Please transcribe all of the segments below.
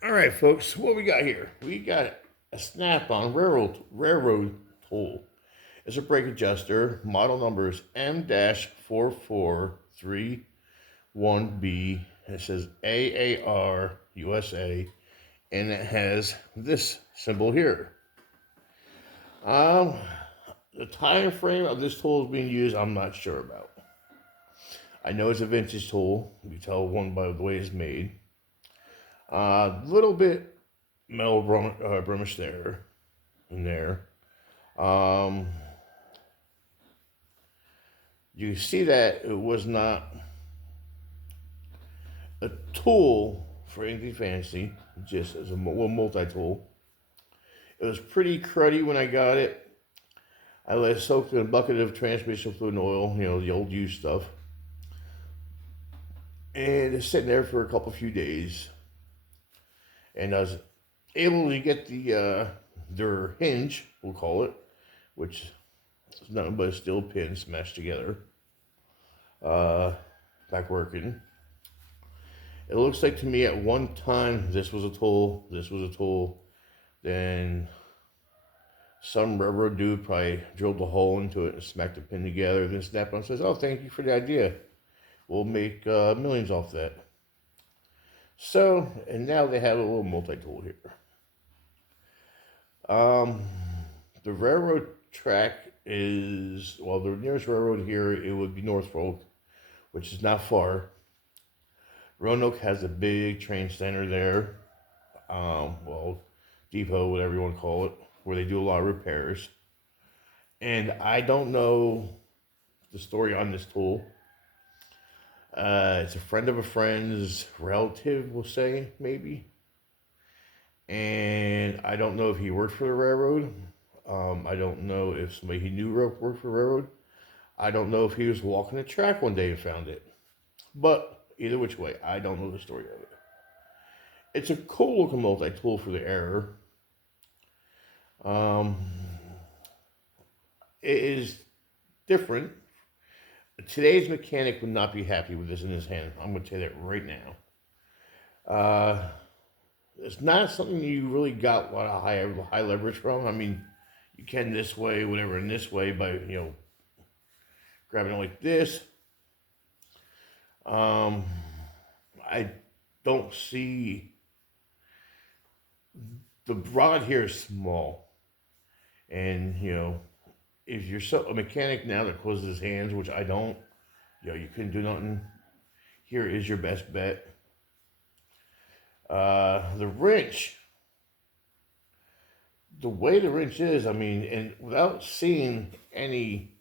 All right, folks, what we got here? We got a snap-on railroad tool. It's a brake adjuster. Model number is M-43331b. It says AAR USA, and it has this symbol here. Um, the time frame of this tool is being used, I'm not sure about. I know it's a vintage tool. You can tell one by the way it's made. A little bit metal blemish there and there. Um, you see that it was not a tool for anything fancy, just as a little multi-tool. It was pretty cruddy when I got it. I let it soak in a bucket of transmission fluid and oil, the old used stuff. And it's sitting there for a few days. And I was able to get their hinge, we'll call it, which is nothing but a steel pin smashed together, back working. It looks like to me at one time this was a tool, then some railroad dude probably drilled a hole into it and smacked the pin together, then snapped on and says, "Oh, thank you for the idea. We'll make millions off that." So, and now they have a little multi-tool here. The railroad track is, well, the nearest railroad here, it would be Norfolk, which is not far. Roanoke has a big train center there, well, depot, whatever you want to call it, where they do a lot of repairs. And I don't know the story on this tool. It's a friend of a friend's relative, we'll say, maybe. And I don't know if he worked for the railroad. I don't know if somebody he knew worked for the railroad. I don't know if he was walking the track one day and found it. But either which way, I don't know the story of it. It's a cool looking multi-tool for the era. It is different. Today's mechanic would not be happy with this in his hand. I'm going to tell you that right now. It's not something you really got a lot of high leverage from. I mean, you can this way, whatever, in this way by grabbing it like this. I don't see the rod here is small, and if you're a mechanic now that closes his hands, which I don't, you couldn't do nothing. Here is your best bet. The wrench, the way the wrench is, I mean, and without seeing any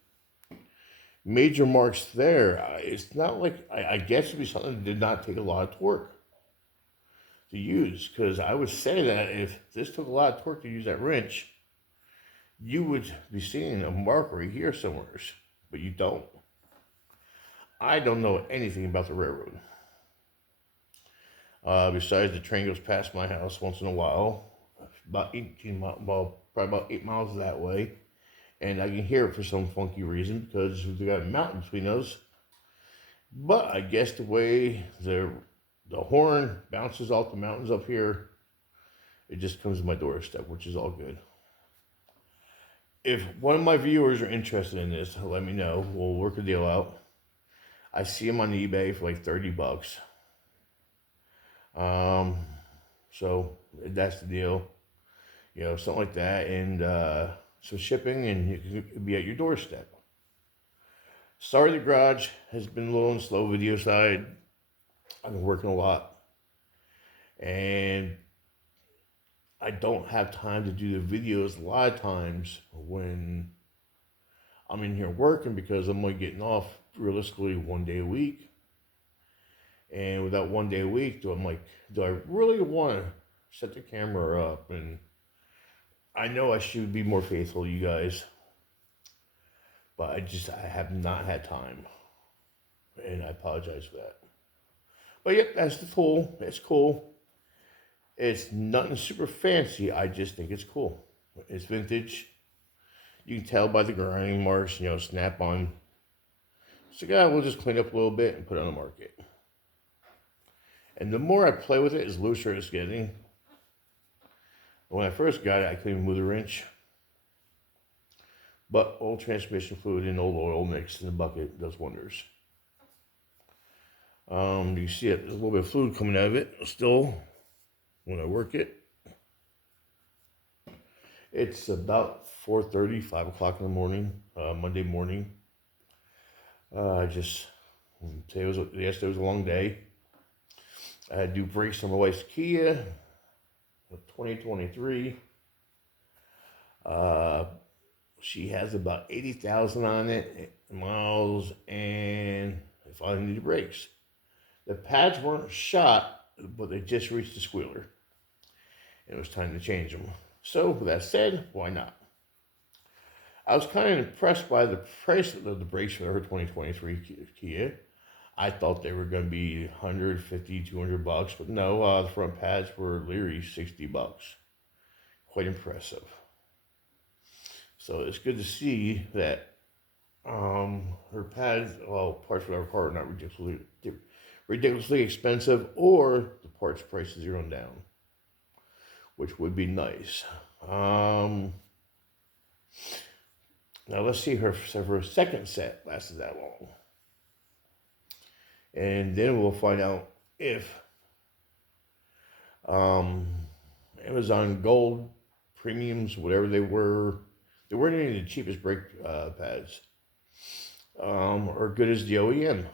major marks there, it's not like, I guess it'd be something that did not take a lot of torque to use. Because I would say that if this took a lot of torque to use that wrench, you would be seeing a mark right here somewhere, but you don't. I don't know anything about the railroad. Besides, the train goes past my house once in a while, about 18 miles, well, probably about 8 miles that way, and I can hear it for some funky reason because we got a mountain between us. But I guess the way the horn bounces off the mountains up here, it just comes to my doorstep, which is all good. If one of my viewers are interested in this, let me know. We'll work a deal out. I see them on eBay for like $30. So that's the deal. Something like that, and some shipping, and you can be at your doorstep. Sorry, the garage has been a little on the slow video side. I've been working a lot, and I don't have time to do the videos a lot of times when I'm in here working because I'm only getting off realistically one day a week. And with that one day a week, do I really want to set the camera up? And I know I should be more faithful to you guys, but I have not had time, and I apologize for that. But yeah, that's the tool. It's cool. It's nothing super fancy. I just think it's cool. It's vintage. You can tell by the grinding marks, snap on. So yeah, we'll just clean up a little bit and put it on the market. And the more I play with it, the looser it's getting. When I first got it, I couldn't even move the wrench. But old transmission fluid and old oil mixed in the bucket does wonders. You see it, there's a little bit of fluid coming out of it still when I work it. It's about 4:30, 5 o'clock in the morning, Monday morning. Yesterday was a long day. I had to do brakes on my wife's Kia, 2023. She has about 80,000 on it, miles, and I finally needed brakes. The pads weren't shot, but they just reached the squealer. It was time to change them. So, with that said, why not? I was kind of impressed by the price of the brakes for her 2023 Kia. I thought they were going to be $150, $200, but no, the front pads were literally $60. Quite impressive. So it's good to see that her pads, parts for our car are not ridiculously expensive, or the parts prices are going down, which would be nice. Now let's see her second set lasted that long. And then we'll find out if Amazon Gold premiums, whatever they weren't any of the cheapest brake pads, are good as the OEM.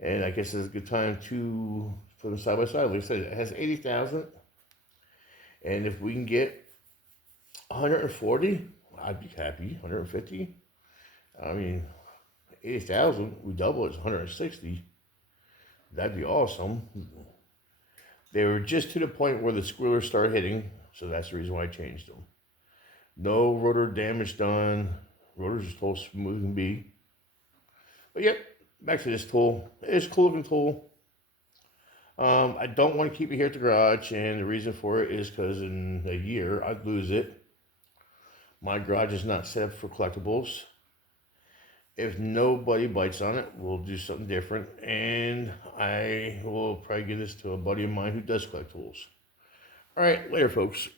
And I guess it's a good time to put them side by side. Like I said, it has 80,000. And if we can get 140, I'd be happy. 150. I mean, 80,000, we double it's 160. That'd be awesome. They were just to the point where the squealers started hitting, so that's the reason why I changed them. No rotor damage done. Rotor's just total smooth and be. But yep, back to this tool. It's a cool looking tool. I don't want to keep it here at the garage, and the reason for it is because in a year I'd lose it. My garage is not set up for collectibles. If nobody bites on it, we'll do something different, and I will probably give this to a buddy of mine who does collect tools. All right, later, folks.